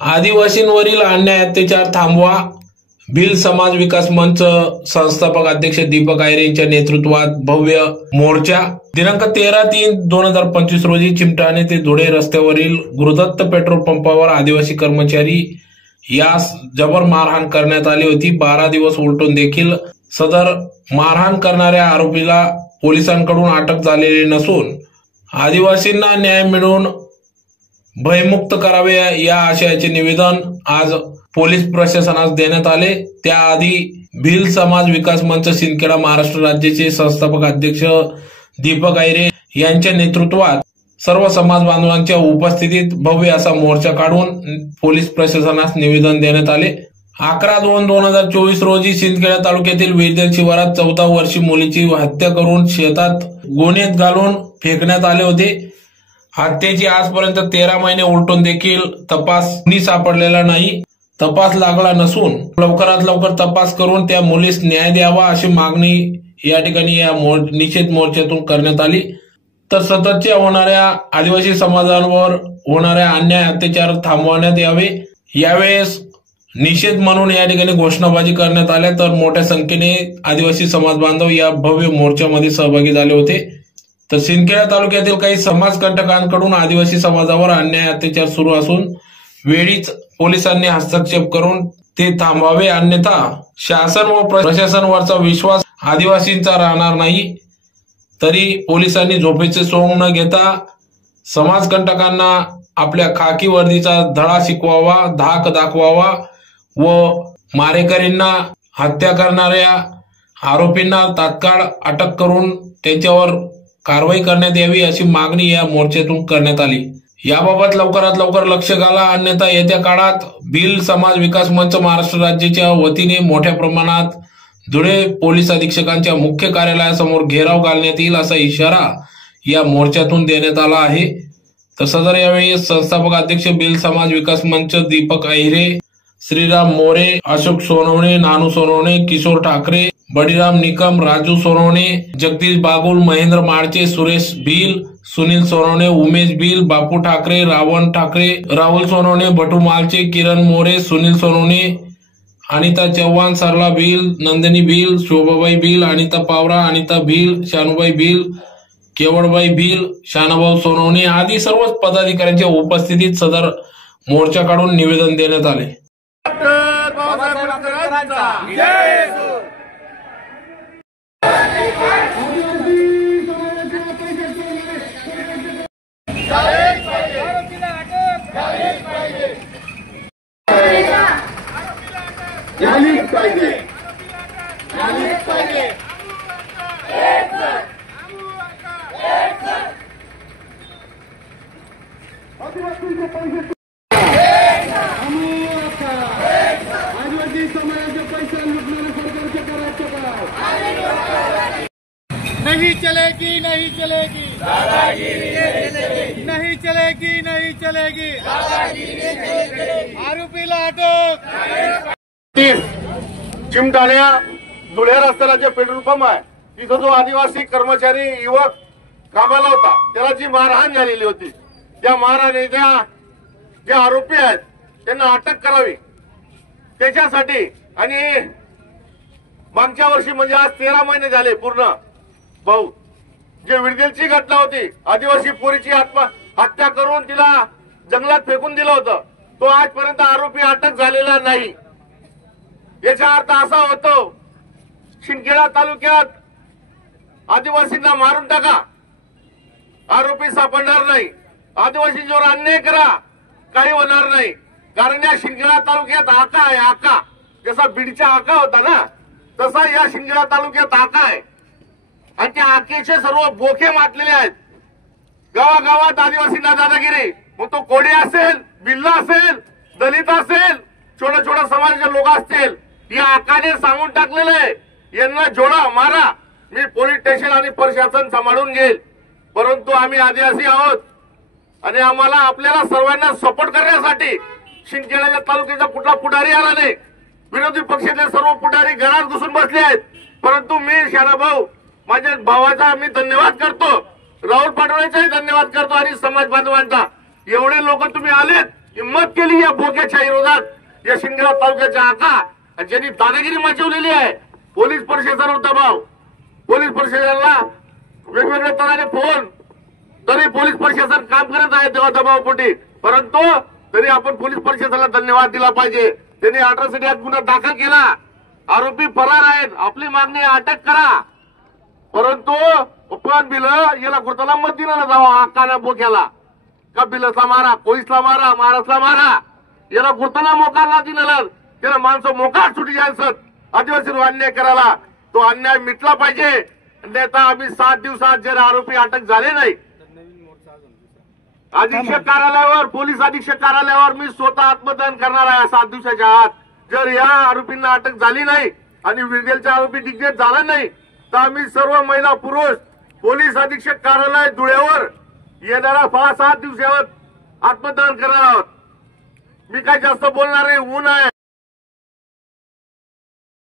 आदिवासींवरील अन्याय अत्याचार थांबवा. भिल समाज विकास मंच संस्थापक अध्यक्ष दीपक आहिरे यांच्या नेतृत्वात भव्य मोर्चा. दिनांक 13/3/2025 रोजी चिमटाणे ते धुळे रस्त्यावरील गुरुदत्त पेट्रोल पंपावर आदिवासी कर्मचारी यास जबर मारहाण करण्यात आली होती. 12 दिवस उलटून देखील सदर मारहाण करणाऱ्या आरोपीला पोलिसांकडून अटक झालेली नसून आदिवासींना न्याय मिळवून भयमुक्त करावे या आशयाचे निवेदन आज पोलीस प्रशासनास देण्यात आले. त्याआधी भिल समाज विकास मंच सिंदखेडा महाराष्ट्र राज्याचे संस्थापक अध्यक्ष दीपक आहिरे यांच्या नेतृत्वात सर्व समाज बांधवांच्या उपस्थितीत भव्य असा मोर्चा काढून पोलीस प्रशासनास निवेदन देण्यात आले. 11/2/2024 रोजी सिंदखेडा तालुक्यातील वेदल शिवारात 14 वर्षीय मुलीची हत्या करून शेतात गोण्यात घालून फेकण्यात आले होते. हत्येची आजपर्यंत 13 महिने उलटून देखील तपास सापडलेला नाही. तपास लागला नसून लवकरात लवकर तपास करून त्या मुलीस न्याय द्यावा अशी मागणी या ठिकाणी या निषेध मोर्चातून करण्यात आली. तर सततच्या होणाऱ्या आदिवासी समाजावर होणाऱ्या अन्याय अत्याचार थांबवण्यात यावे यावेळेस निषेध म्हणून या ठिकाणी घोषणाबाजी करण्यात आल्या. तर मोठ्या संख्येने आदिवासी समाज बांधव या भव्य मोर्चामध्ये सहभागी झाले होते. तर सिंदखेडा तालुक्यातील काही समाजकंटकांकडून आदिवासी समाजावर अन्याय अत्याचार सुरू असून वेळीच पोलिसांनी हस्तक्षेप करून ते थांबवावे, अन्यथा शासन व प्रशासनावरचा विश्वास आदिवासींचा राहणार नाही. तरी पोलिसांनी झोपेचे सोंग न घेता समाजकंटकांना आपल्या खाकी वर्दीचा धडा शिकवावा, धाक दाखवावा व मारेकरींना हत्या करणाऱ्या आरोपींना तात्काळ अटक करून त्यांच्यावर कारवाई करण्यात यावी अशी मागणी या मोर्चातून करण्यात आली. याबाबत लवकरात लवकर लक्ष घाला, अन्यथा येत्या काळात भिल समाज विकास मंच महाराष्ट्र राज्याच्या वतीने मोठ्या प्रमाणात धुळे पोलीस अधीक्षकांच्या मुख्य कार्यालयासमोर घेराव घालण्यात येईल असा इशारा या मोर्चातून देण्यात आला आहे. तर सदर यावेळी संस्थापक अध्यक्ष भिल समाज विकास मंच दीपक आहिरे, श्रीराम मोरे, अशोक सोनवणे, नानू सोनवणे, किशोर ठाकरे, बळीराम निकम, राजू सोनवणे, जगदीश बागुल, महेंद्र माडचे, सुरेश भिल, सुनील सोनवणे, उमेश भिल, बापू ठाकरे, रावण ठाकरे, राहुल सोनवणे, भटू मालचे, किरण मोरे, सुनील सोनवणे, अनिता चव्हाण, सरला भिल, नंदिनी भिल, शोभाबाई भिल, अनिता पावरा, अनिता भिल, शानुबाई भिल, केवळबाई भिल, शानाभाऊ सोनवणे आदी सर्वच पदाधिकाऱ्यांच्या उपस्थितीत सदर मोर्चा काढून निवेदन देण्यात आले. नहीं चलेगी, नहीं चलेगी दादागिरी, नहीं चलेगी, नहीं चलेगी दादागिरी, आरोपीला अटक. चिमटाण्या धुळे रस्त्याला जे पेट्रोल पंप आहे तिथं जो आदिवासी कर्मचारी युवक कामाला होता त्याला जी मारहाण झालेली होती त्या मारहाणीच्या जे आरोपी आहेत त्यांना अटक करावी त्याच्यासाठी. आणि मागच्या वर्षी म्हणजे आज 13 महिने झाले पूर्ण भाऊ जे विडदेलची घटना होती, आदिवासी पोरीची हत्या करून तिला जंगलात फेकून दिलं होतं, तो आजपर्यंत आरोपी अटक झालेला नाही. याचा अर्थ असा होतो सिंदखेडा तालुक्यात आदिवासींना मारून टाका, आरोपी सापडणार नाही. आदिवासींवर अन्याय करा, काही होणार नाही. कारण या सिंदखेडा तालुक्यात आका आहे, आका. जसा बीडचा आका होता ना तसा या सिंदखेडा तालुक्यात आका आहे. आणि त्या आकेचे सर्व बोखे मातलेले आहेत. गावागावात आदिवासींना दादागिरी, मग तो कोळी असेल, बिल्ला असेल, दलित असेल, छोट्या छोट्या समाजाचे लोक असतील, या आकाने सांगून टाकलेलं आहे यांना जोडा, मारा, मी पोलीस स्टेशन आणि प्रशासन सांभाळून घेईल. परंतु आम्ही आदिवासी आहोत आणि आम्हाला आपल्याला सर्वांना सपोर्ट करण्यासाठी सिंदखेडा तालुक्याचा कुठला पुढारी आला नाही. विरोधी पक्षाचे सर्व पुढारी घरात घुसून बसले आहेत. परंतु मी शानाभाऊ माझ्या भावाचा मी धन्यवाद करतो, राहुल पाटोळेचाही धन्यवाद करतो आणि समाज बांधवांचा. एवढे लोक तुम्ही आलेत हिंमत केली या बोक्याच्या विरोधात, या शिंदखेडा तालुक्याच्या आका ज्यांनी दादागिरी मचवलेली आहे, पोलीस प्रशासनावर दबाव, पोलीस प्रशासनाला वेगवेगळ्या तऱ्हेने फोन, तरी पोलीस प्रशासन काम करत आहे तेव्हा दबावपोटी, परंतु तरी आपण पोलीस प्रशासनाला धन्यवाद दिला पाहिजे. त्यांनी अॅट्रॉसिटी ऍक्ट गुन्हा दाखल केला, आरोपी फरार आहेत, आपली मागणी अटक करा. परंतु उपवाद बिल याला कुर्ताला मत दिला ना जावा आकाना बोक्याला का बिलचा मारा, कोळीसला मारा, महाराष्ट्रला मारा, याला कुर्ताला मोकारला दिला, त्याला माणसं मोकार सुटी जायचं आदिवासी अन्याय करायला, तो अन्याय मिटला पाहिजे. अन्यथा आम्ही 7 दिवसात जर आरोपी अटक झाले नाही, अधीक्षक कार्यालयावर, पोलीस अधीक्षक कार्यालयावर मी स्वतः आत्मदहन करणार आहे 7 दिवसाच्या आत. जर या आरोपींना अटक झाली नाही आणि विरगेलचा आरोपी डिक्लेअर झाला नाही तर आम्ही सर्व महिला पुरुष पोलीस अधीक्षक कार्यालय धुळ्यावर येणाऱ्या 7 दिवसावर आत्मदहन करणार आहोत. मी काय जास्त बोलणार आहे, ऊन आहे.